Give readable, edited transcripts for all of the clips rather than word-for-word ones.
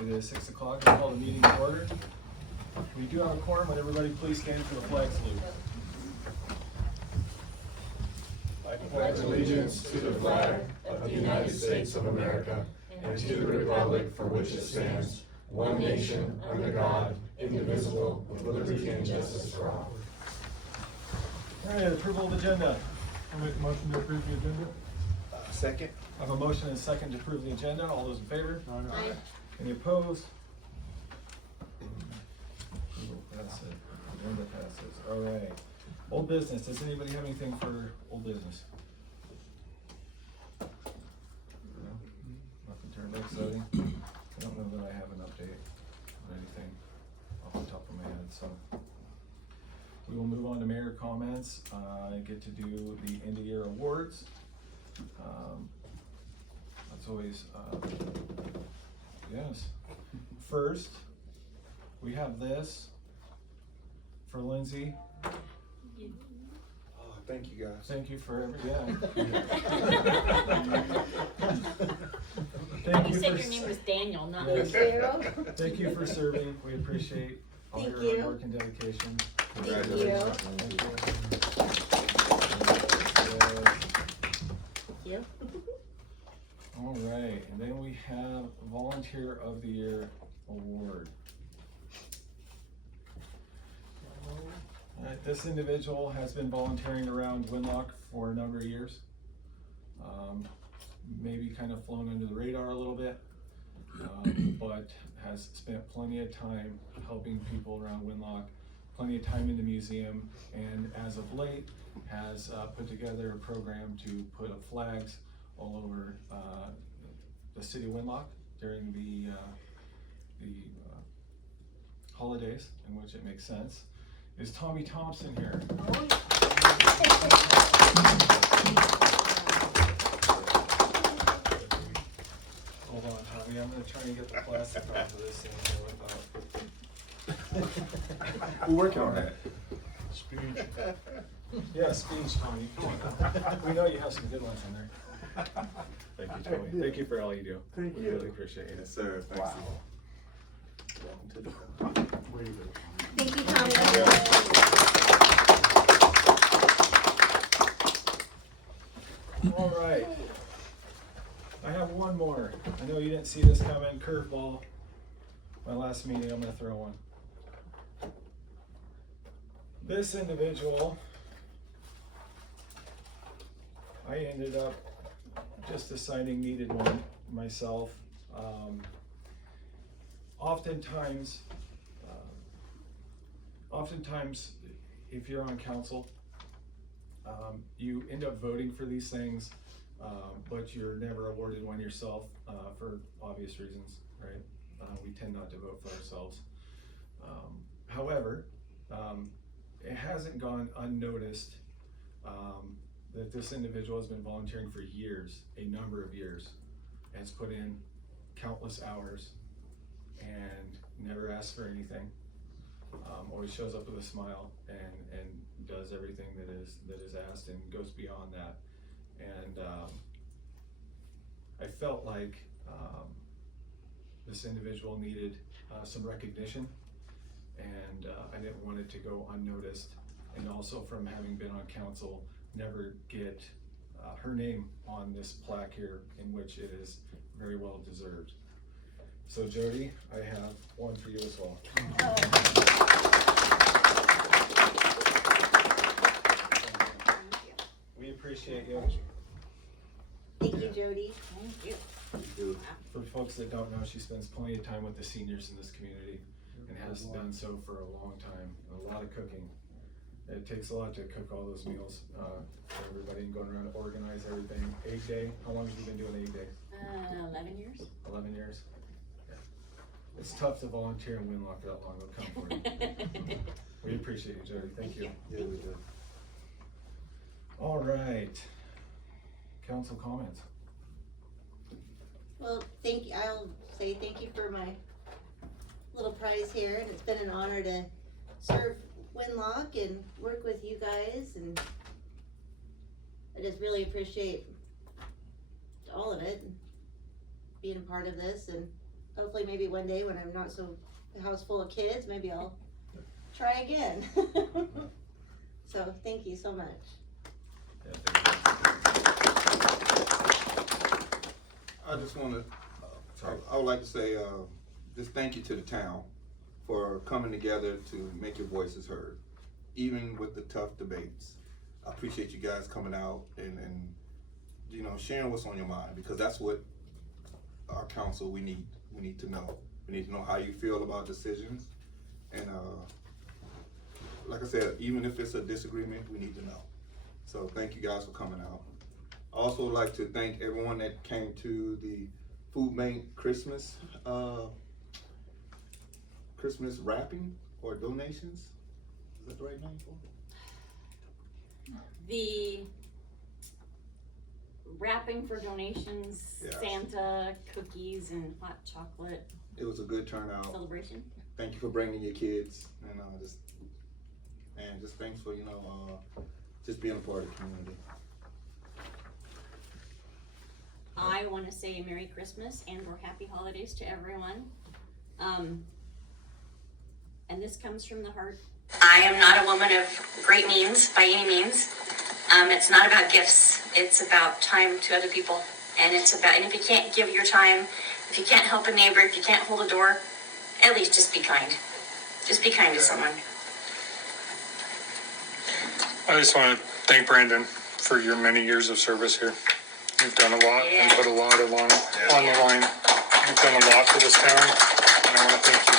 It is 6 o'clock. I call the meeting to order. We do have a quorum. Would everybody please stand for the flag salute? I pledge allegiance to the flag of the United States of America and to the republic for which it stands, one nation, under God, indivisible, with liberty and justice for all. All right, approval of agenda. I'll make a motion to approve the agenda. Second. I have a motion and a second to approve the agenda. All those in favor? Aye. Any opposed? That's it. Agenda passes. All right. Old business. Does anybody have anything for old business? No? Nothing to turn exciting. I don't know that I have an update or anything off the top of my head, so. We will move on to mayor comments. I get to do the end of year awards. That's always, yes. First, we have this for Lindsay. Oh, thank you guys. Thank you for yeah. You said your name was Daniel, not Zero. Thank you for serving. We appreciate all Thank your you. hard work and dedication. Thank you. Thank you. you. All right, and then we have Volunteer of the Year Award. All right, this individual has been volunteering around Winlock for a number of years. Maybe kind of flown under the radar a little bit, but has spent plenty of time helping people around Winlock, plenty of time in the museum, and as of late has put together a program to put up flags all over the city of Winlock during the holidays in which it makes sense. Is Tommy Thompson here? Hold on, Tommy, I'm gonna try and get the plastic off of this thing without. We're working on that. Speech. Yeah, speech, Tommy. We know you have some good ones in there. Thank you, Tommy. Thank you for all you do. Thank We you. really appreciate it. Yes, sir. Thanks. Wow. Welcome to the Wave it. Thank you, Tommy. All right. I have one more. I know you didn't see this coming. Curveball. My last meeting, I'm gonna throw one. This individual, I ended up just deciding needed one myself. Oftentimes, if you're on council, you end up voting for these things, but you're never awarded one yourself for obvious reasons, right? We tend not to vote for ourselves. However, it hasn't gone unnoticed that this individual has been volunteering for years, a number of years, has put in countless hours and never asks for anything. Always shows up with a smile and does everything that is asked and goes beyond that. And I felt like this individual needed some recognition, and I didn't want it to go unnoticed. And also, from having been on council, never get her name on this plaque here, in which it is very well deserved. So Jody, I have one for you as well. We appreciate you. Thank you, Jody. Thank you. For folks that don't know, she spends plenty of time with the seniors in this community and has done so for a long time. A lot of cooking. It takes a lot to cook all those meals for everybody and going around to organize everything. Egg Day, how long have you been doing Egg Day? 11 years. 11 years? Yeah. It's tough to volunteer in Winlock that long, they'll come for you. We appreciate you, Jody, thank you. Yeah, we do. All right, council comments. Well, thank you. I'll say thank you for my little prize here, and it's been an honor to serve Winlock and work with you guys, and I just really appreciate all of it, being a part of this, and hopefully maybe one day when I'm not so, a house full of kids, maybe I'll try again. So, thank you so much. Yeah, thank you. I just wanna, I would like to say, just thank you to the town for coming together to make your voices heard, even with the tough debates. I appreciate you guys coming out and you know, sharing what's on your mind, because that's what our council, we need to know. We need to know how you feel about decisions, and like I said, even if it's a disagreement, we need to know. So thank you guys for coming out. I also would like to thank everyone that came to the Food Bank Christmas Christmas wrapping or donations. Is that the right name for it? The wrapping for donations, Yes. Santa, cookies, and hot chocolate It was a good turnout. celebration. Thank you for bringing your kids, and just thanks for, you know, just being a part of the community. I want to say Merry Christmas and/or Happy Holidays to everyone. And this comes from the heart. I am not a woman of great means by any means. It's not about gifts. It's about time to other people. And if you can't give your time, if you can't help a neighbor, if you can't hold a door, at least just be kind. Just be kind to someone. I just want to thank Brandon for your many years of service here. You've done a lot and put a lot on the line. You've done a lot for this town, and I want to thank you.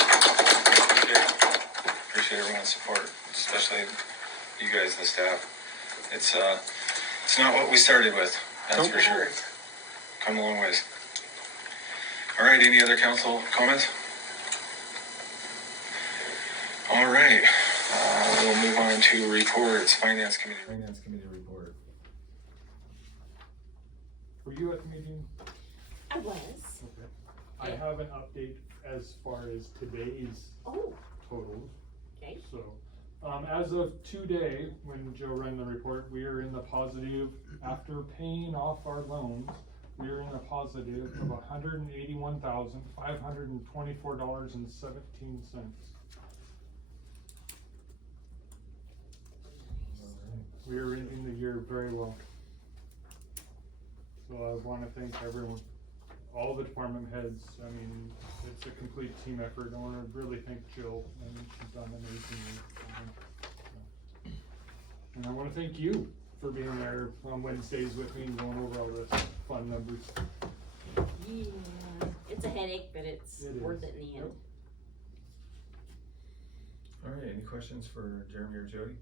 Appreciate everyone's support, especially you guys, the staff. It's not what we started with, that's for sure. Come a long ways. All right, any other council comments? All right, we'll move on to reports. Finance Committee. Finance Committee report. Were you at the meeting? I was. Okay. I have an update as far as today's Oh, totals. okay. So, as of today, when Joe ran the report, we are in the positive, after paying off our loans, we are in a positive of $181,524.17. We are ending the year very well. So I want to thank everyone, all the department heads. I mean, it's a complete team effort. I want to really thank Jill. I mean, she's done amazing work. And I want to thank you for being there on Wednesdays with me and going over all the fun numbers. Yeah. It's a headache, but it's It worth is. it in the end. All right, any questions for Jeremy or Jody?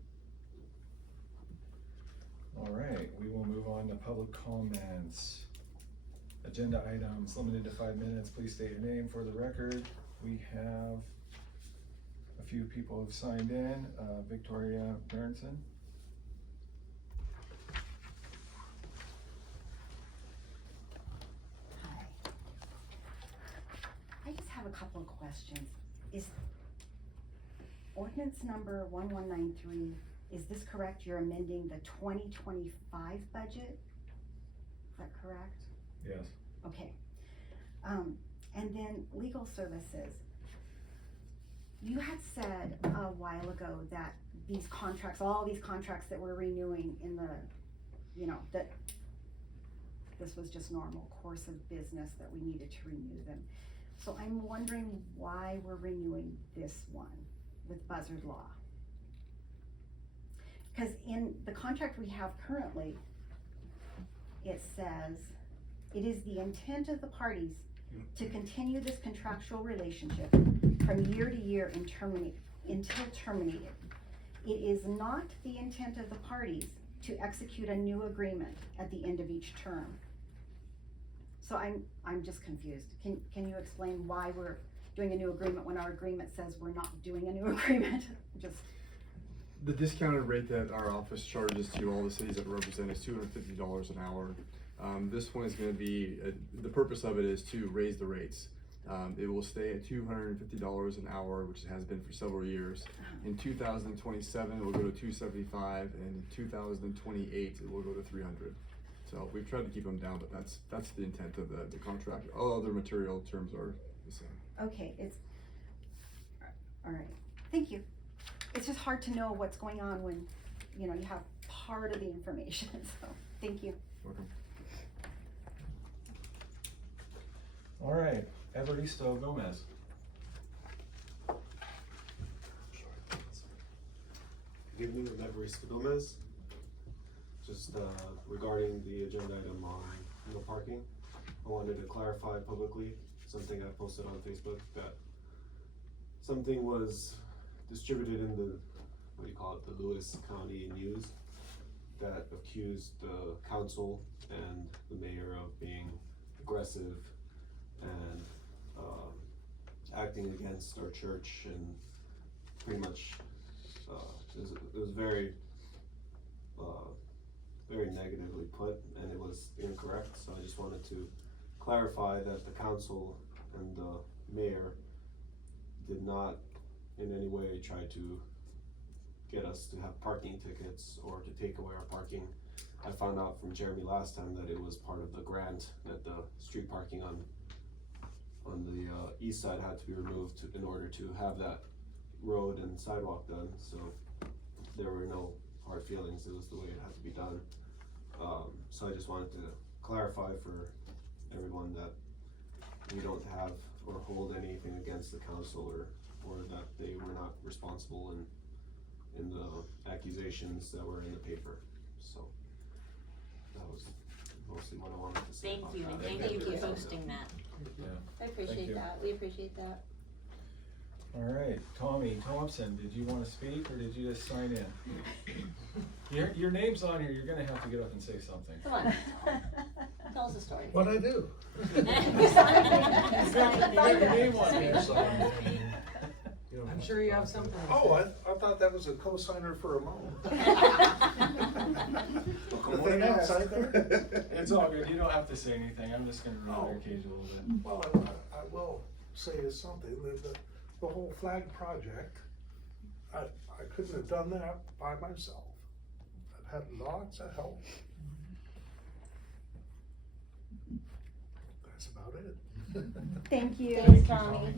All right, we will move on to public comments. Agenda items limited to 5 minutes. Please state your name for the record. We have a few people who've signed in. Victoria Berenson. Hi. I just have a couple of questions. Is ordinance number 1193, is this correct? You're amending the 2025 budget? Is that correct? Yes. Okay. And then legal services. You had said a while ago that these contracts, all these contracts that we're renewing in the, you know, that this was just normal course of business that we needed to renew them. So I'm wondering why we're renewing this one with Buzzard Law. Because in the contract we have currently, it says, it is the intent of the parties to continue this contractual relationship from year to year and until terminated. It is not the intent of the parties to execute a new agreement at the end of each term. So I'm just confused. Can you explain why we're doing a new agreement when our agreement says we're not doing a new agreement? Just. The discounted rate that our office charges to all the cities that represent is $250 an hour. This one is going to be, the purpose of it is to raise the rates. It will stay at $250 an hour, which it has been for several years. In 2027, it will go to $275, and in 2028, it will go to $300. So we've tried to keep them down, but that's the intent of the contract. All other material terms are the same. Okay, it's, all right, thank you. It's just hard to know what's going on when, you know, you have part of the information, so, thank you. Welcome. All right, Evaristo Gomez. Good evening, I'm Evaristo Gomez. Just regarding the agenda item on no parking, I wanted to clarify publicly something I posted on Facebook, that something was distributed in the, what do you call it, the Lewis County News, that accused the council and the mayor of being aggressive and acting against our church, and pretty much it was very very negatively put, and it was incorrect. So I just wanted to clarify that the council and the mayor did not in any way try to get us to have parking tickets or to take away our parking. I found out from Jeremy last time that it was part of the grant, that the street parking on the east side had to be removed in order to have that road and sidewalk done. So there were no hard feelings, it was the way it had to be done. So I just wanted to clarify for everyone that we don't have or hold anything against the council, or that they were not responsible in the accusations that were in the paper. So that was mostly what I wanted to say. Thank about you, that. and Thank thank you you. for posting that. Yeah. I Thank appreciate you. that, we appreciate that. All right, Tommy Thompson, did you want to speak or did you just sign in? Your name's on here, you're gonna have to get up and say something. Come on, tell us a story. What'd I do? You got your name on here, so. I'm sure you have something. Oh, I thought that was a cosigner for a loan. The thing outside there? It's all good, you don't have to say anything, I'm just gonna read your cage a little bit. Well, I will say is something, the whole flag project, I couldn't have done that by myself. I've had lots of help. That's about it. Thank you. Thanks, Tommy.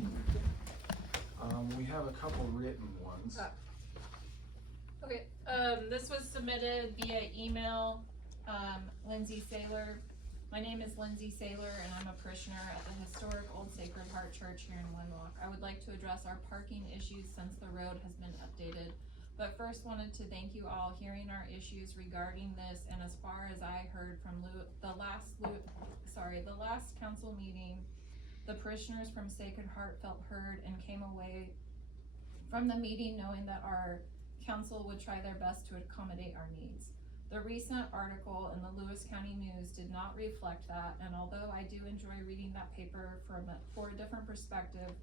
We have a couple written ones. Okay, this was submitted via email, Lindsay Saylor. My name is Lindsay Saylor, and I'm a parishioner at the historic Old Sacred Heart Church here in Wenlock. I would like to address our parking issues since the road has been updated. But first wanted to thank you all hearing our issues regarding this, and as far as I heard from the last council meeting, the parishioners from Sacred Heart felt heard and came away from the meeting knowing that our council would try their best to accommodate our needs. The recent article in the Lewis County News did not reflect that, and although I do enjoy reading that paper for a different perspective,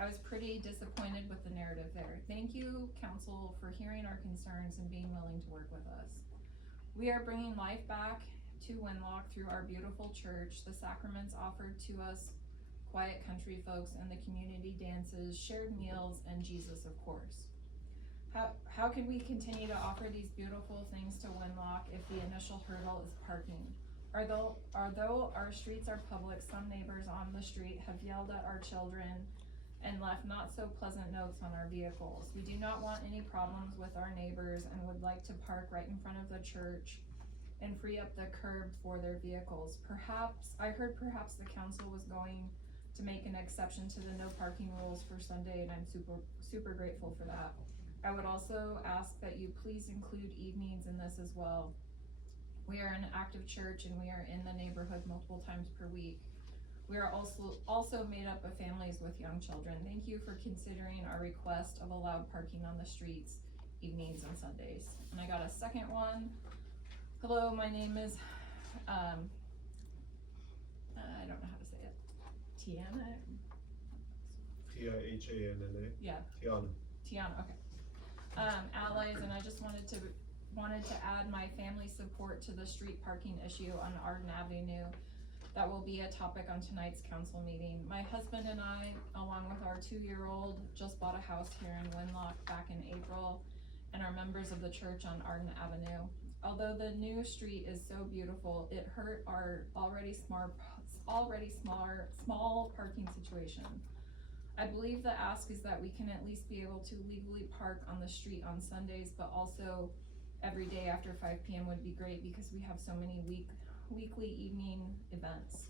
I was pretty disappointed with the narrative there. Thank you, council, for hearing our concerns and being willing to work with us. We are bringing life back to Wenlock through our beautiful church, the sacraments offered to us, quiet country folks, and the community dances, shared meals, and Jesus, of course. How can we continue to offer these beautiful things to Wenlock if the initial hurdle is parking? Although our streets are public, some neighbors on the street have yelled at our children and left not so pleasant notes on our vehicles. We do not want any problems with our neighbors and would like to park right in front of the church and free up the curb for their vehicles. I heard perhaps the council was going to make an exception to the no parking rules for Sunday, and I'm super grateful for that. I would also ask that you please include evenings in this as well. We are an active church and we are in the neighborhood multiple times per week. We are also made up of families with young children. Thank you for considering our request of allowed parking on the streets, evenings and Sundays. And I got a second one. Hello, my name is, I don't know how to say it. Tiana? Tihanna. Yeah. Tiana, okay. Allies, and I just wanted to add my family support to the street parking issue on Arden Avenue. That will be a topic on tonight's council meeting. My husband and I, along with our 2-year-old, just bought a house here in Wenlock back in April and are members of the church on Arden Avenue. Although the new street is so beautiful, it hurt our already already small parking situation. I believe the ask is that we can at least be able to legally park on the street on Sundays, but also every day after 5 p.m. would be great because we have so many weekly evening events.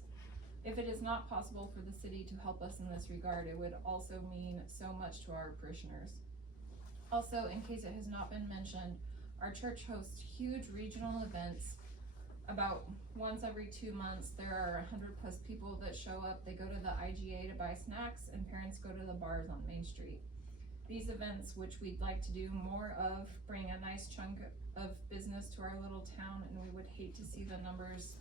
If it is not possible for the city to help us in this regard, it would also mean so much to our parishioners. Also, in case it has not been mentioned, our church hosts huge regional events. About once every 2 months, there are 100+ people that show up. They go to the IGA to buy snacks, and parents go to the bars on Main Street. These events, which we'd like to do more of, bring a nice chunk of business to our little town, and we would hate to see the numbers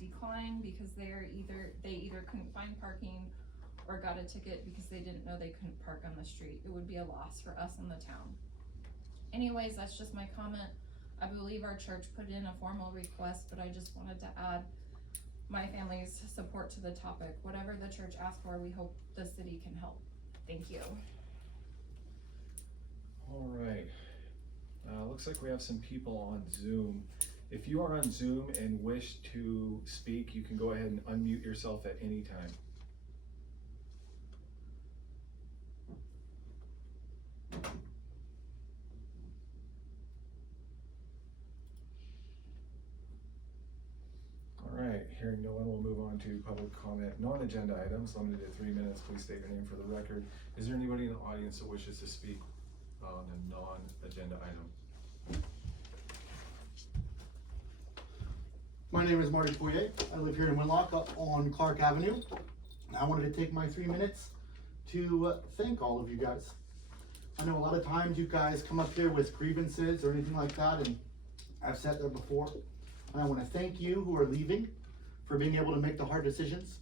decline because they either couldn't find parking or got a ticket because they didn't know they couldn't park on the street. It would be a loss for us in the town. Anyways, that's just my comment. I believe our church put in a formal request, but I just wanted to add my family's support to the topic. Whatever the church asked for, we hope the city can help. Thank you. All right. Looks like we have some people on Zoom. If you are on Zoom and wish to speak, you can go ahead and unmute yourself at any time. All right, hearing no one, we'll move on to public comment. Non-agenda items, limited to 3 minutes. Please state your name for the record. Is there anybody in the audience that wishes to speak on a non-agenda item? My name is Marty Poirier. I live here in Winlock up on Clark Avenue. I wanted to take my 3 minutes to thank all of you guys. I know a lot of times you guys come up here with grievances or anything like that, and I've sat there before. And I want to thank you who are leaving for being able to make the hard decisions,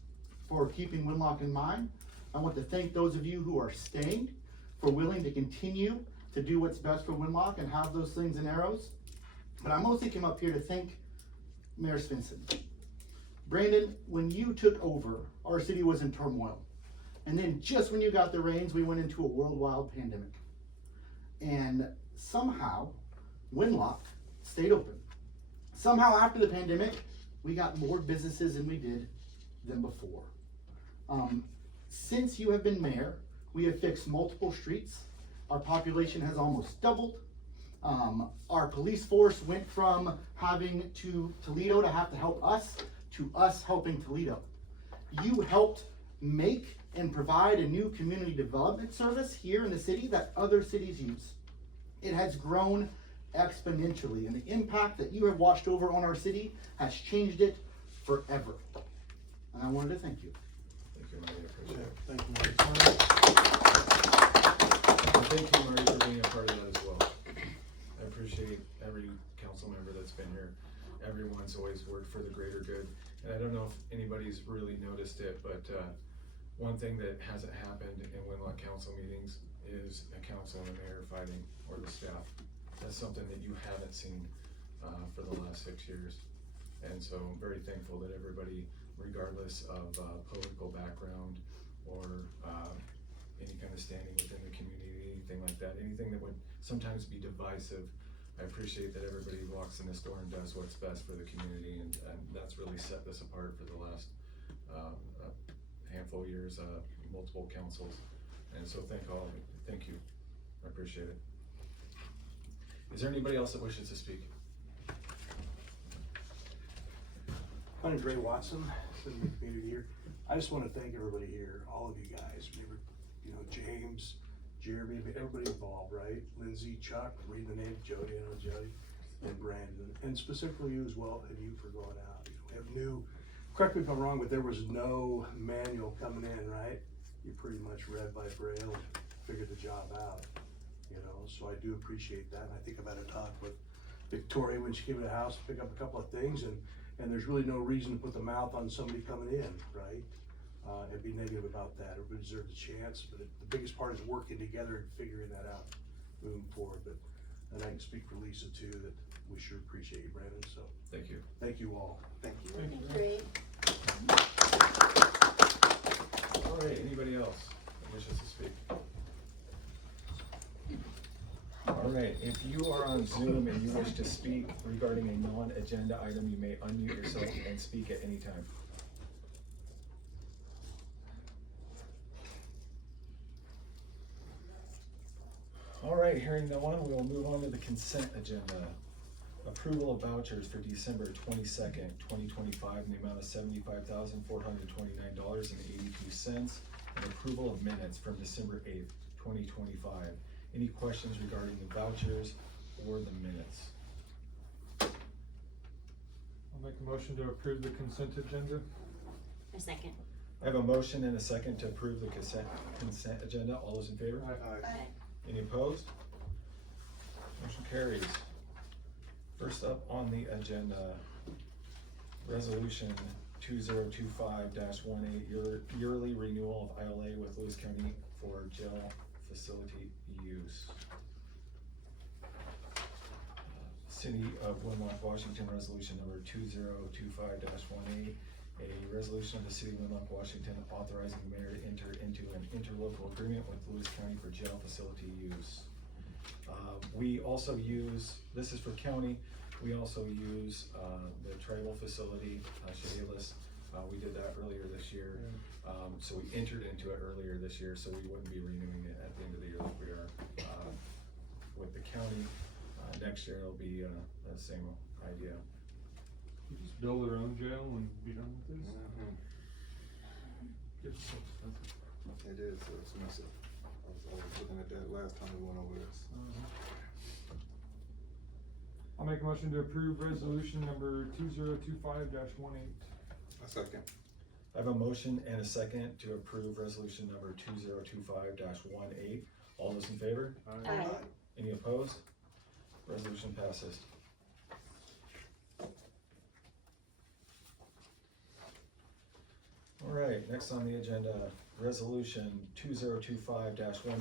for keeping Winlock in mind. I want to thank those of you who are staying, for willing to continue to do what's best for Winlock and have those slings and arrows. But I mostly came up here to thank Mayor Svensson. Brandon, when you took over, our city was in turmoil. And then just when you got the reins, we went into a worldwide pandemic. And somehow, Winlock stayed open. Somehow after the pandemic, we got more businesses than we did than before. Since you have been mayor, we have fixed multiple streets. Our population has almost doubled. Our police force went from having Toledo to have to help us to us helping Toledo. You helped make and provide a new community development service here in the city that other cities use. It has grown exponentially, and the impact that you have watched over on our city has changed it forever. And I wanted to thank you. Thank you, Marty. I appreciate it. Thank you, Marty. And thank you, Marty, for being a part of that as well. I appreciate every council member that's been here. Everyone's always worked for the greater good. And I don't know if anybody's really noticed it, but one thing that hasn't happened in Winlock council meetings is a council and a mayor fighting, or the staff. That's something that you haven't seen for the last 6 years. And so I'm very thankful that everybody, regardless of political background or any kind of standing within the community, anything like that, anything that would sometimes be divisive, I appreciate that everybody walks in this door and does what's best for the community, and that's really set this apart for the last handful of years, multiple councils. And so thank all of you. Thank you. I appreciate it. Is there anybody else that wishes to speak? My name's Ray Watson, sitting in the community here. I just want to thank everybody here, all of you guys. James, Jeremy, everybody involved, right? Lindsay, Chuck, reading the name, Jody, I know Jody, and Brandon, and specifically you as well, and you for going out. We have new, correct me if I'm wrong, but there was no manual coming in, right? You pretty much read by Braille, figured the job out, so I do appreciate that. And I think I've had a talk with Victoria when she came to the house to pick up a couple of things, and there's really no reason to put the mouth on somebody coming in, right? And be negative about that. Everybody deserves a chance, but the biggest part is working together and figuring that out moving forward. And I can speak for Lisa too, that we sure appreciate you, Brandon, so. Thank you. Thank you all. Thank you. Great. All right, anybody else that wishes to speak? All right, if you are on Zoom and you wish to speak regarding a non-agenda item, you may unmute yourself and speak at any time. right, hearing no one, we will move on to the consent agenda. Approval of vouchers for December 22nd, 2025 in the amount of $75,429.82, and approval of minutes from December 8th, 2025. Any questions regarding the vouchers or the minutes? I'll make a motion to approve the consent agenda. A second. I have a motion and a second to approve the consent agenda. All those in favor? Aye. Any opposed? Motion carries. First up on the agenda, resolution 2025-18, yearly renewal of ILA with Lewis County for jail facility use. City of Winlock, Washington, resolution number 2025-18, a resolution of the City of Winlock, Washington, authorizing the mayor to enter into an interlocal agreement with Lewis County for jail facility use. We also use, this is for county, we also use the tribal facility, Chehalis. We did that earlier this year. So we entered into it earlier this year, so we wouldn't be renewing it at the end of the year like we are with the county. Next year it'll be the same idea. We just build our own jail and be done with this. It's so expensive. It is so expensive. I was looking at that last time we went over this. I'll make a motion to approve resolution number 2025-18. A second. I have a motion and a second to approve resolution number 2025-18. All those in favor? Aye. Any opposed? Resolution passes. All right, next on the agenda, resolution 2025-19,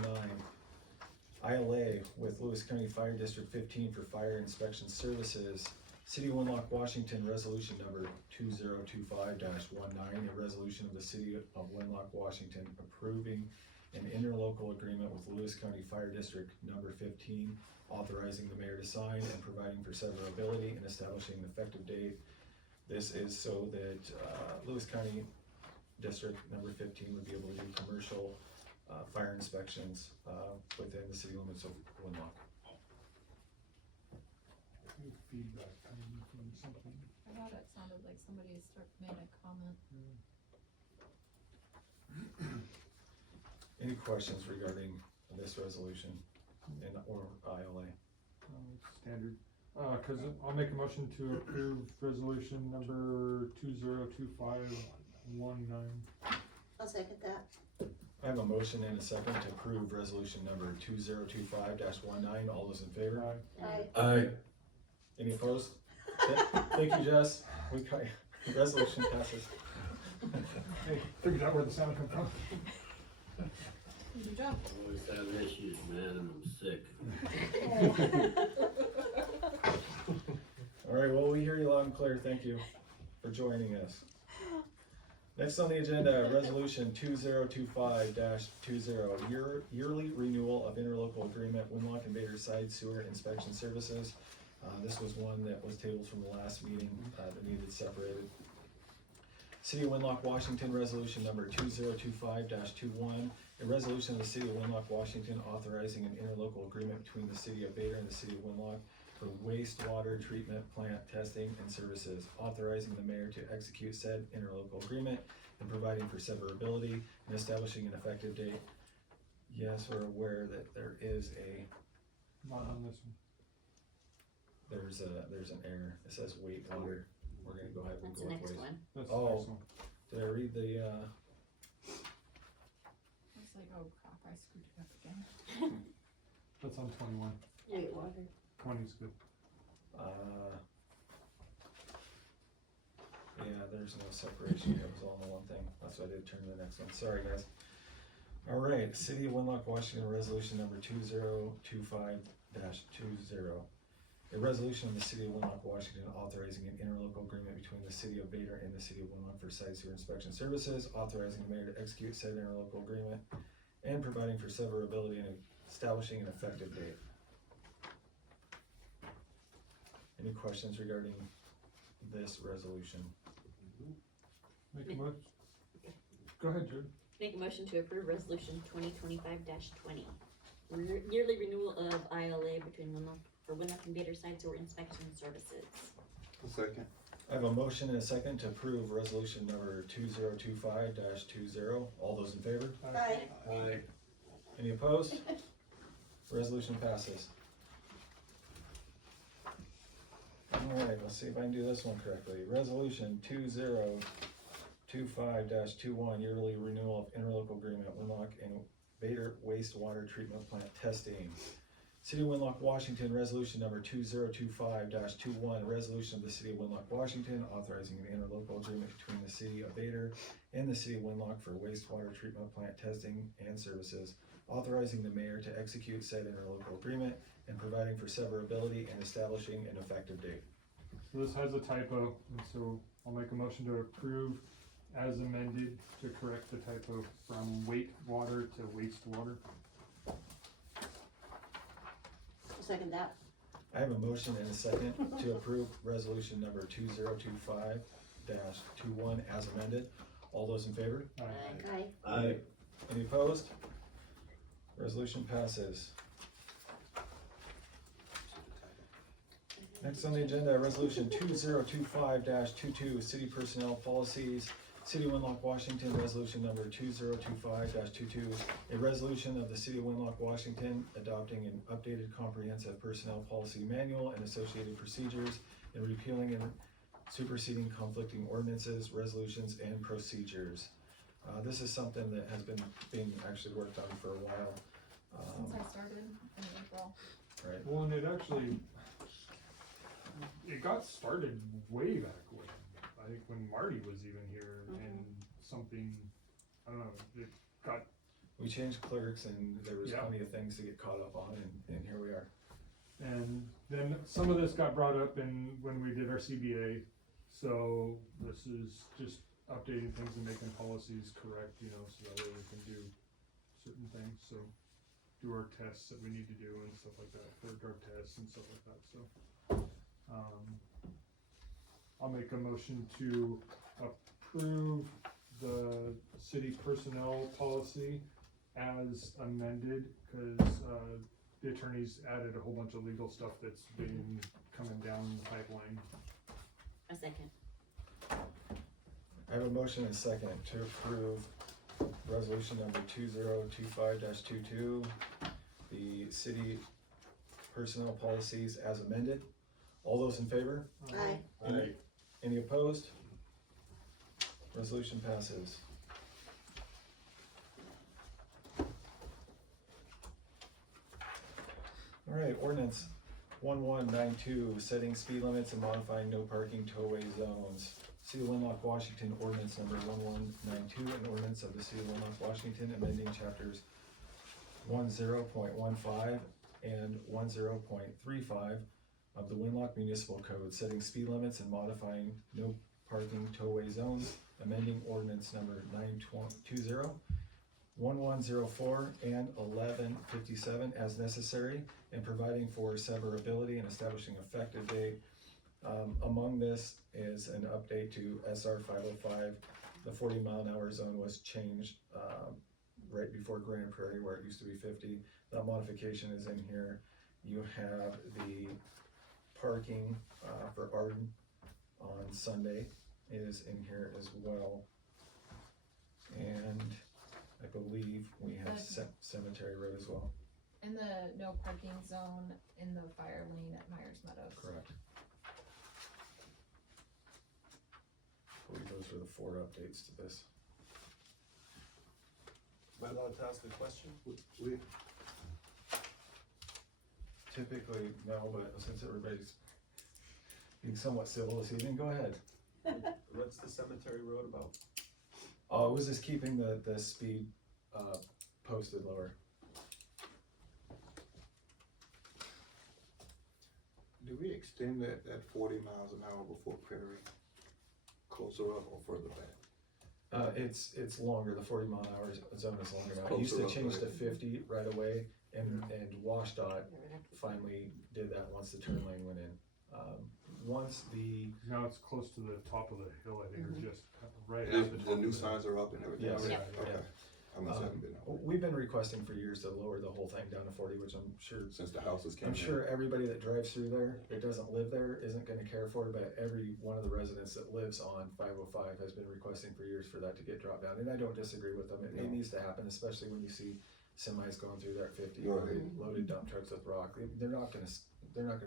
ILA with Lewis County Fire District 15 for fire inspection services. City of Winlock, Washington, resolution number 2025-19, a resolution of the City of Winlock, Washington approving an interlocal agreement with Lewis County Fire District number 15, authorizing the mayor to sign and providing for severability and establishing an effective date. This is so that Lewis County District number 15 would be able to do commercial fire inspections within the city limits of Winlock. Feedback coming from something. I thought it sounded like somebody made a comment. Any questions regarding this resolution and or ILA? Standard. Cause I'll make a motion to approve resolution number 2025-19. I'll second that. I have a motion and a second to approve resolution number 2025-19. All those in favor? Aye. Aye. Any opposed? Thank you, Jess. Resolution passes. Hey, figured out where the sound come from. Good job. Always have issues, man, and I'm sick. All right, well, we hear you loud and clear. Thank you for joining us. Next on the agenda, resolution 2025-20, yearly renewal of interlocal agreement, Winlock and Bader Side Sewer Inspection Services. This was one that was tabled from the last meeting that needed separated. City of Winlock, Washington, resolution number 2025-21, a resolution of the City of Winlock, Washington authorizing an interlocal agreement between the City of Bader and the City of Winlock for wastewater treatment plant testing and services, authorizing the mayor to execute said interlocal agreement and providing for severability and establishing an effective date. Yes, we're aware that there is Not on this one. there's an error. It says weight water. We're gonna go ahead and That's go the with next waste. one. That's Oh. the next one. Did I read the, I was like, oh crap, I screwed it up again. That's on 21. Wait, water. 20's good. yeah, there's no separation. It was all in one thing. That's why I did turn to the next one. Sorry, guys. All right, City of Winlock, Washington, resolution number 2025-20. A resolution of the City of Winlock, Washington authorizing an interlocal agreement between the City of Bader and the City of Winlock for site sewer inspection services, authorizing the mayor to execute said interlocal agreement and providing for severability and establishing an effective date. Any questions regarding this resolution? Make a motion. Go ahead, Jude. Make a motion to approve resolution 2025-20. yearly renewal of ILA between Winlock and Bader Side Sewer Inspection Services. A second. I have a motion and a second to approve resolution number 2025-20. All those in favor? Aye. Aye. Any opposed? Resolution passes. Alright, let's see if I can do this one correctly. Resolution 2025-21, yearly renewal of interlocal agreement, Winlock and Bader wastewater treatment plant testing. City of Winlock, Washington, resolution number 2025-21, resolution of the City of Winlock, Washington, authorizing an interlocal agreement between the City of Bader and the City of Winlock for wastewater treatment plant testing and services, authorizing the mayor to execute said interlocal agreement and providing for severability and establishing an effective date. So this has a typo, and so I'll make a motion to approve as amended to correct the typo from wastewater to wastewater. Second that. I have a motion and a second to approve resolution number 2025-21 as amended. All those in favor? Aye. Aye. Any opposed? Resolution passes. Next on the agenda, resolution 2025-22, city personnel policies. City of Winlock, Washington, resolution number 2025-22, a resolution of the City of Winlock, Washington, adopting an updated comprehensive personnel policy manual and associated procedures, and repealing and superseding conflicting ordinances, resolutions, and procedures. This is something that has been being actually worked on for a while. Since I started in April. Right. Well, and it got started way back when. I think when Marty was even here and something, I don't know, it got. We changed clerks and there was Yeah. plenty of things to get caught up on, and here we are. And then some of this got brought up when we did our CBA, so this is just updating things and making policies correct, you know, so that way we can do certain things, so do our tests that we need to do and stuff like that, for drug tests and stuff like that, so. I'll make a motion to approve the city personnel policy as amended, cause, the attorneys added a whole bunch of legal stuff that's been coming down the pipeline. A second. I have a motion and a second to approve resolution number 2025-22, the city personnel policies as amended. All those in favor? Aye. Any opposed? Resolution passes. Alright, ordinance 1192, setting speed limits and modifying no parking tollway zones. City of Winlock, Washington, ordinance number 1192, an ordinance of the City of Winlock, Washington, amending chapters 10.15 and 10.35 of the Winlock Municipal Code, setting speed limits and modifying no parking tollway zones, amending ordinance number 920, 1104 and 1157 as necessary, and providing for severability and establishing effective date. Among this is an update to SR 505. The 40-mile-an-hour zone was changed right before Grand Prairie, where it used to be 50. That modification is in here. You have the parking for Arden on Sunday is in here as well. And I believe we have Cemetery Road as well. And the no parking zone in the fire lane at Myers Meadows. Correct. I believe those were the 4 updates to this. Am I allowed to ask a question? Typically, no, but since everybody's being somewhat civil this evening, go ahead. What's the Cemetery Road about? Oh, it was just keeping the speed posted lower. Do we extend that 40 miles an hour before Prairie closer up or further back? It's longer, the 40-mile-an-hour zone is longer now. It used Closer to up, change to right. 50 right away, and WashDOT finally did that once the turn lane went in. Once the, Now it's close to the top of the hill, I think, or just right And at the top. the new of it. signs are up and everything? Yes. already? Yep. Okay. Comments haven't been out. We've been requesting for years to lower the whole thing down to 40, which I'm sure, Since the houses came I'm in. sure everybody that drives through there, that doesn't live there, isn't gonna care for it, but every one of the residents that lives on 505 has been requesting for years for that to get dropped down, and I don't disagree with them, it No. needs to happen, especially when you see semis going through there at 50, Right. loaded dump trucks with rock, they're not gonna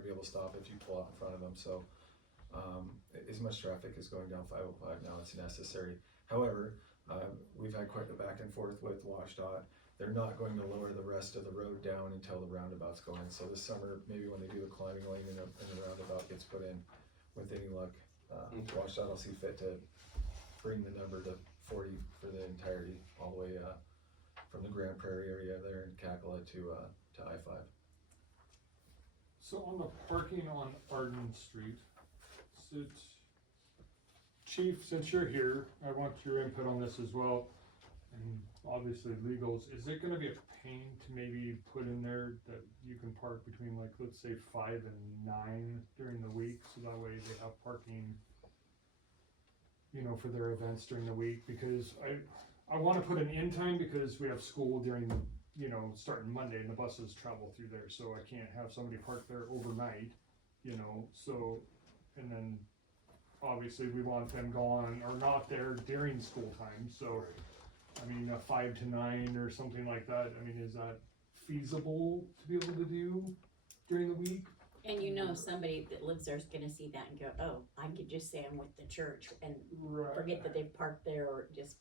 be able to stop if you pull out in front of them, so, as much traffic is going down 505 now, it's necessary. However, we've had quite the back and forth with WashDOT. They're not going to lower the rest of the road down until the roundabouts go in. So this summer, maybe when they do the climbing lane and the roundabout gets put in, with any luck, WashDOT will see fit to bring the number to 40 for the entirety, all the way from the Grand Prairie area there in Kakala to I-5. So on the parking on Arden Street, Chief, since you're here, I want your input on this as well, and obviously legals, is it gonna be a pain to maybe put in there that you can park between, like, let's say 5 and 9 during the week, so that way they have parking, you know, for their events during the week, because I wanna put an end time, because we have school during the, you know, starting Monday, and the buses travel through there, so I can't have somebody park there overnight, you know, so, and then obviously we want them gone or not there during school time, so, I mean, a 5 to 9 or something like that, I mean, is that feasible to be able to do during the week? And you know, somebody that lives there is gonna see that and go, oh, I could just say I'm with the church and Right. forget that they've parked there, or just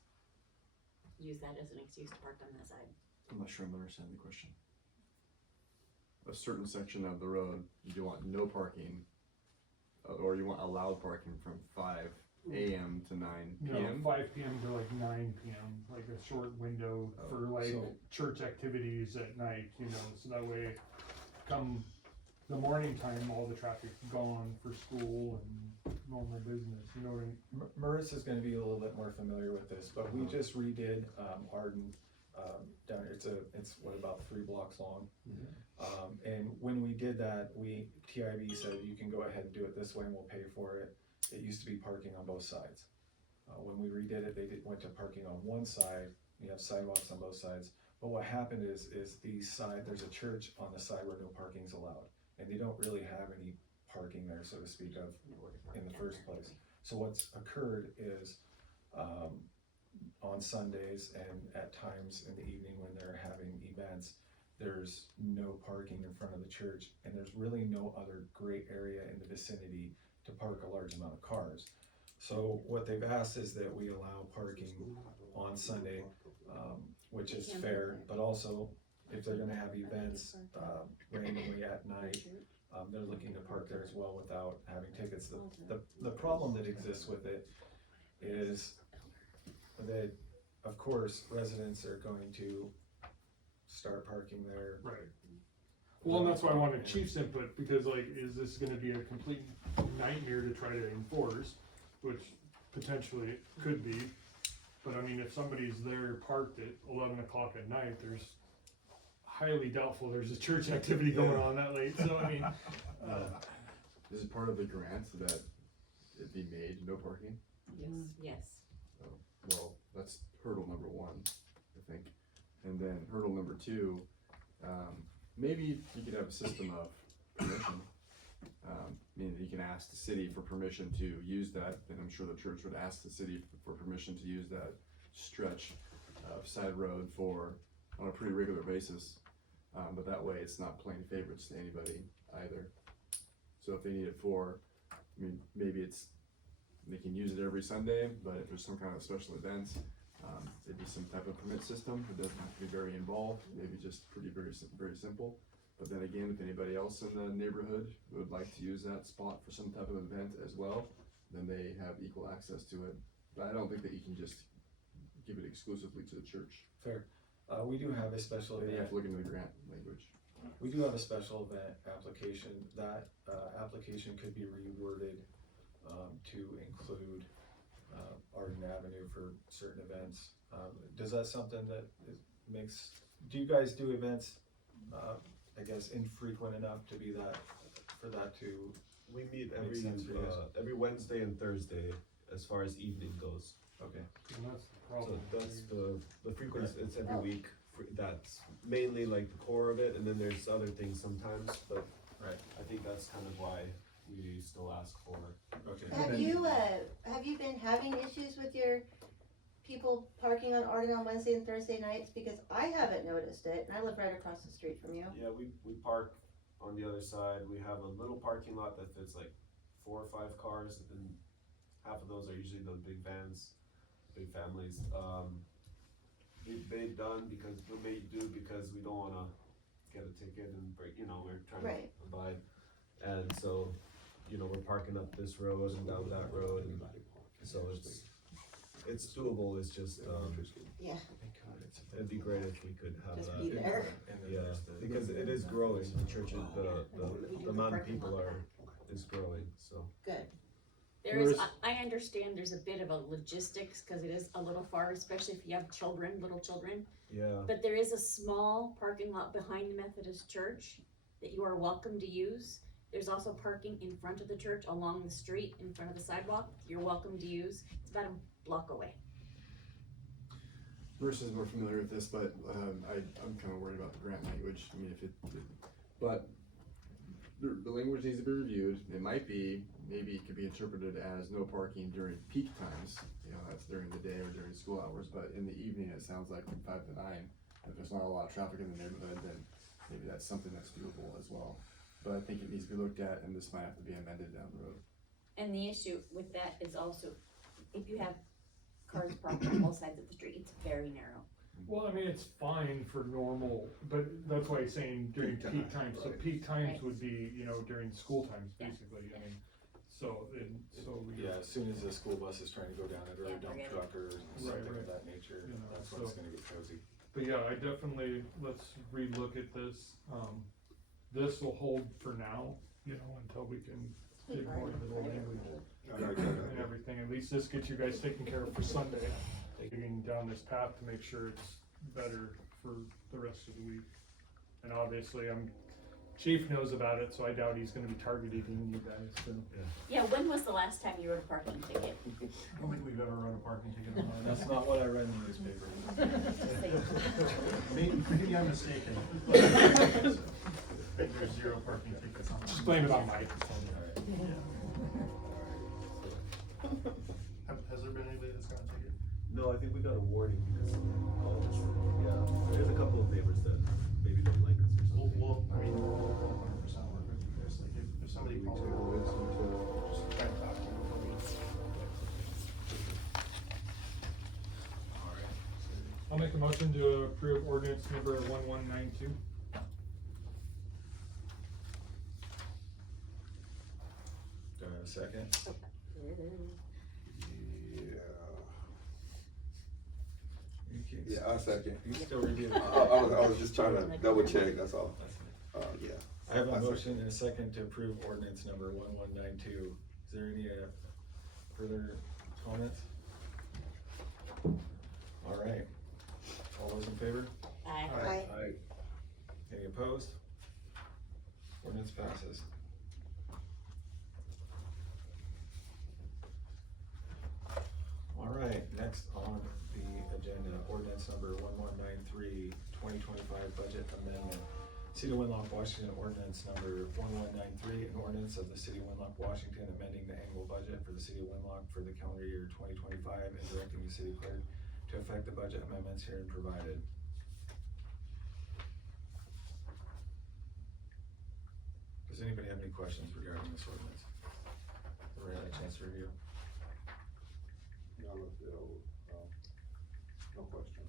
use that as an excuse to park on that side. I'm not sure I'm understanding the question. A certain section of the road, you want no parking, or you want allowed parking from 5 AM to 9 No, PM? 5 PM to like 9 PM, like a short window for like so- church activities at night, you know, so that way come the morning time, all the traffic's gone for school and normal business, you know what I mean? Marissa's gonna be a little bit more familiar with this, but we just redid, Arden, down, it's what, about 3 blocks long? And when we did that, TIB said, you can go ahead and do it this way and we'll pay for it. It used to be parking on both sides. When we redid it, went to parking on one side, you have sidewalks on both sides. But what happened is there's a church on the side where no parking's allowed. And they don't really have any parking there, so to speak of, in the first place. So what's occurred is, on Sundays and at times in the evening when they're having events, there's no parking in front of the church, and there's really no other great area in the vicinity to park a large amount of cars. So what they've asked is that we allow parking on Sunday, which is fair, but also if they're gonna have events, randomly at night, they're looking to park there as well without having tickets. The problem that exists with it is that, of course, residents are going to start parking there. Right. Well, and that's why I wanted Chief's input, because like, is this gonna be a complete nightmare to try to enforce, which potentially it could be. But I mean, if somebody's there parked at 11 o'clock at night, there's highly doubtful there's a church activity going on that late, so I mean. Is it part of the grant that it be made, no parking? Yes. Well, that's hurdle number 1, I think. And then hurdle number 2, maybe you could have a system of permission. Meaning you can ask the city for permission to use that, and I'm sure the church would ask the city for permission to use that stretch of side road on a pretty regular basis. But that way it's not playing favorites to anybody either. So if they need it maybe they can use it every Sunday, but if there's some kind of special events, it'd be some type of permit system. It doesn't have to be very involved, maybe just very simple. But then again, if anybody else in the neighborhood would like to use that spot for some type of event as well, then they have equal access to it. But I don't think that you can just give it exclusively to the church. Fair. We do have a special Then you event. have to look into the grant language. We do have a special event application. That application could be reworded to include Arden Avenue for certain events. Does that something that do you guys do events, I guess, infrequent enough to be for that to? We meet Makes sense for you guys. every Wednesday and Thursday as far as evening goes. Okay. And that's the So problem. that's the frequency, it's every week, that's mainly like the core of it, and then there's other things sometimes, but Right. I think that's kind of why we still ask for. Okay. Have you been having issues with your people parking on Arden on Wednesday and Thursday nights? Because I haven't noticed it, and I live right across the street from you. Yeah, we park on the other side, we have a little parking lot that fits like 4 or 5 cars, and half of those are usually the big vans, big families. We've made done because we may do because we don't wanna get a ticket and break, we're trying Right. to abide. And so, we're parking up this road and down that road, and so it's doable, it's just, Yeah. it'd be great if we could have Just that. be there. And then Yeah, there's the- because it is growing, the church, the amount of people is growing, so. Good. There is, I understand there's a bit of a logistics, cause it is a little far, especially if you have children, little children. Yeah, But there is a small parking lot behind the Methodist church that you are welcome to use. There's also parking in front of the church along the street in front of the sidewalk, you're welcome to use. It's about a block away. Marissa's more familiar with this, but I'm kind of worried about the grant language. I mean, but the language needs to be reviewed. It might be, maybe it could be interpreted as no parking during peak times. That's during the day or during school hours, but in the evening, it sounds like from 5 to 9. If there's not a lot of traffic in the neighborhood, then maybe that's something that's doable as well. But I think it needs to be looked at, and this might have to be amended down the road. And the issue with that is also, if you have cars parked on both sides of the street, it's very narrow. Well, I mean, it's fine for normal, but that's why he's saying during peak times, so peak times Right. would be, during school times, Yeah. basically, I mean, so we. Yeah, as soon as the school bus is trying to go down it or Yeah, a dump forget it. truck or something right. of that nature, You know, that's when it's so- gonna get cozy. But yeah, I definitely, let's relook at this, this will hold for now, until we can dig more into the language and everything, at least this gets you guys taken care of for Sunday. Digging down this path to make sure it's better for the rest of the week. And obviously, Chief knows about it, so I doubt he's gonna be targeting you guys, so. Yeah, when was the last time you wrote a parking ticket? I don't think we've ever run a parking ticket on And that's not what I read in the newspaper. Maybe I'm mistaken. There's 0 parking tickets on. Just blame it on Mike. Has there been anybody that's got a ticket? no, I think we got a warning because there's a couple of neighbors that maybe don't like us or something. We'll 100% work with you guys, like if somebody calls me, just try to talk to them before we. Alright. I'll make a motion to approve ordinance number 1192. Do I have a second? Yeah, I second. You still reviewing? I was just trying to double check, that's all. Yeah. I have a I second. motion and a second to approve ordinance number 1192. Is there any further comments? Alright, all those in favor? Aye. Any opposed? Ordinance passes. Alright, next on the agenda, ordinance number 1193, 2025 budget amendment. City of Winlock, Washington ordinance number 1193, an ordinance of the City of Winlock, Washington, amending the annual budget for the City of Winlock for the calendar year 2025 and directing the city clerk to effect the budget amendments herein provided. Does anybody have any questions regarding this ordinance? Or had a chance to review? No question.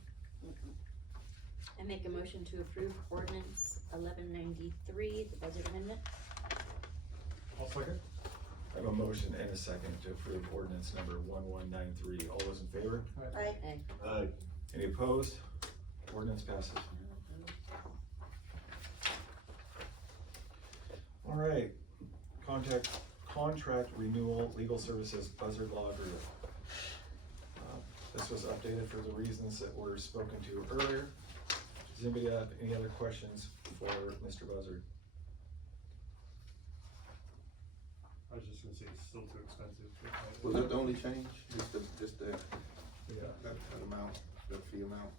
I make a motion to approve ordinance 1193, the budget amendment. I'll second. I have a motion and a second to approve ordinance number 1193. All those in favor? Aye. Any opposed? Ordinance passes. All right, contract renewal, legal services, Buzzard Law Group. This was updated for the reasons that were spoken to earlier. Does anybody have any other questions for Mr. Buzzard? I was just gonna say it's still too expensive. Was that the only change? Just the Yeah. That amount, that fee amount.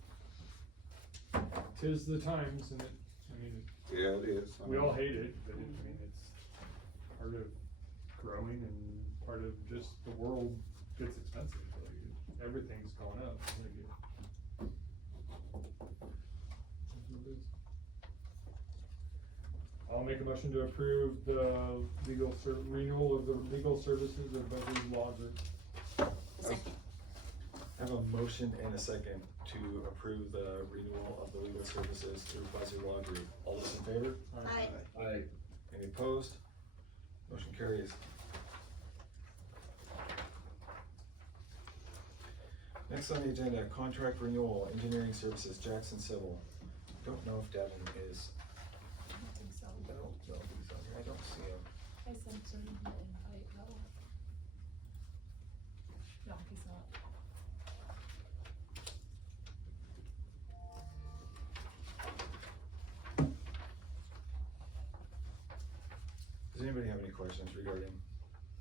'Tis the times, and I mean, Yeah, it is. we all hate it, but I mean, it's part of growing and part of just the world gets expensive, like, everything's going up. Like, I'll make a motion to approve the renewal of the legal services of Buzzard Law Group. Second. I have a motion and a second to approve the renewal of the legal services through Buzzard Law Group. All those in favor? Aye. Aye. Any opposed? Motion carries. Next on the agenda, contract renewal, engineering services, Jackson Civil. Don't know if Devin is, I don't think so. I don't know if he's on here, I don't see him. I sent him the invite though. No, he's not. Does anybody have any questions regarding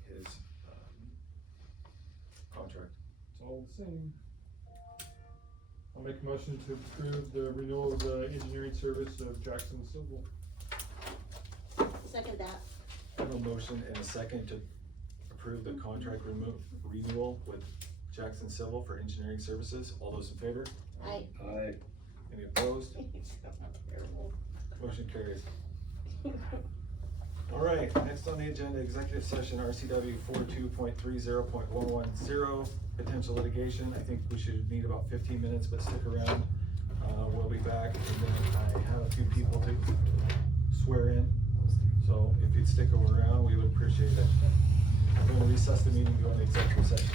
his, contract? It's all the same. I'll make a motion to approve the renewal of the engineering service of Jackson Civil. Second that. I have a motion and a second to approve the contract renewal with Jackson Civil for engineering services. All those in favor? Aye. Aye. Any opposed? Motion carries. All right, next on the agenda, executive session, RCW 42.30.110, potential litigation. I think we should need about 15 minutes, but stick around. We'll be back, and then I have a few people to swear in. So if you'd stick around, we would appreciate it. I'm going to recess the meeting, go into executive session.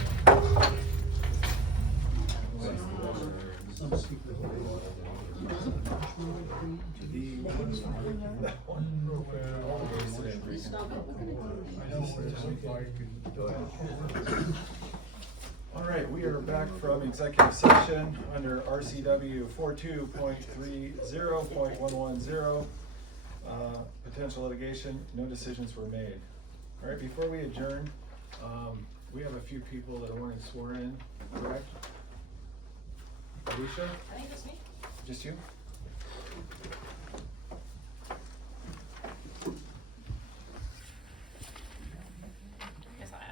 All right, we are back from executive session under RCW 42.30.110. Potential litigation, no decisions were made. All right, before we adjourn, we have a few people that are wanting to swear in, correct? Alicia? I think it's me. Just you?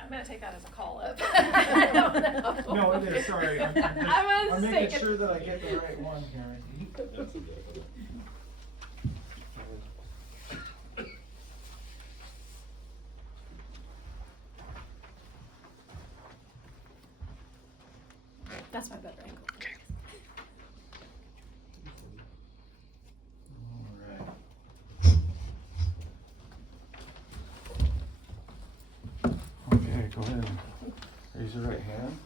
I'm gonna take that as a call up. I don't know. No, it is, sorry. I'm was making thinking- sure that I get the right one here. That's my better angle. Okay, go ahead. Raise your right hand.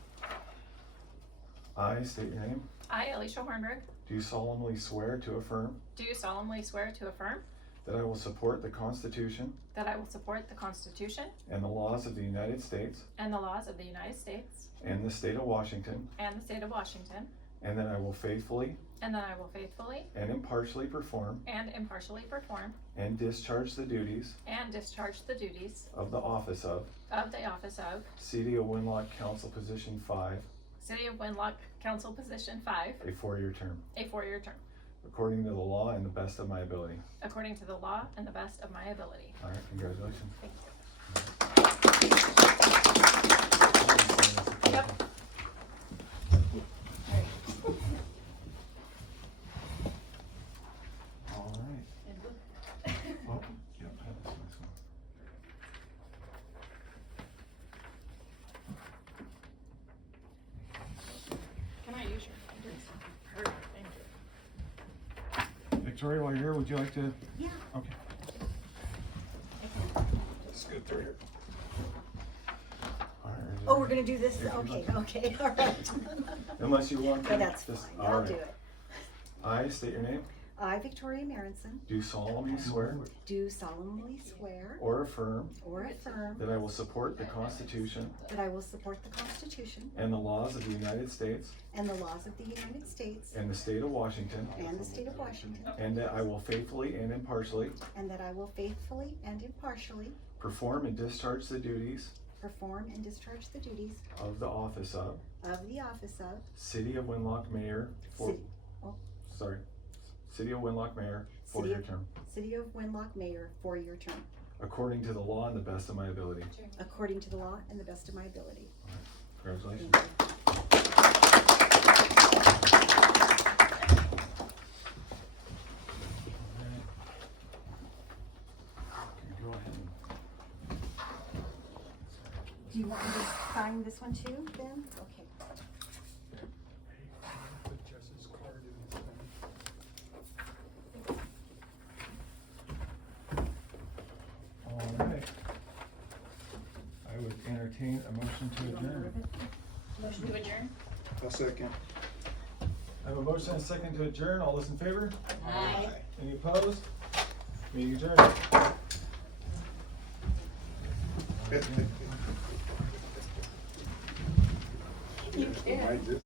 I state your name. I, Alicia Hornberg, Do solemnly swear to affirm do solemnly swear to affirm that I will support the Constitution that I will support the Constitution and the laws of the United States and the laws of the United States and the state of Washington, and the state of Washington, and that I will faithfully and that I will faithfully and impartially perform and impartially perform and discharge the duties and discharge the duties of the office of City of Winlock Council Position 5, City of Winlock Council Position 5, a 4-year term, a 4-year term, according to the law and the best of my ability. according to the law and the best of my ability. All right, congratulations. Thank you. Yep. All right. Oh, yep, I have this nice one. Can I use your fingers? Perfect, thank you. Victoria, while you're here, would you like to? Yeah. Okay. Scoot through here. All right, raise your Oh, we're hand. gonna do this, If you'd okay, like. okay, all right. Unless you want to. But that's fine, just- I'll all right. do it. I state your name. I, Victoria Marinson, Do solemnly swear do solemnly swear or affirm or affirm that I will support the Constitution that I will support the Constitution and the laws of the United States and the laws of the United States and the state of Washington, and the state of Washington, and that I will faithfully and impartially and that I will faithfully and impartially perform and discharge the duties perform and discharge the duties of the office of of the office of City of Winlock Mayor for, City- oh. sorry, City of Winlock Mayor for City your of- term, City of Winlock Mayor for your term, according to the law and the best of my ability. according to the law and the best of my ability. Congratulations. Thank you. Okay, go ahead. Do you want me to sign this one too, then? Okay. Put Jess's card in his thing. All right. I would entertain a motion to adjourn. Motion to adjourn? A second. I have a motion and a second to adjourn. All those in favor? Aye. Any opposed? Meeting adjourned. You can.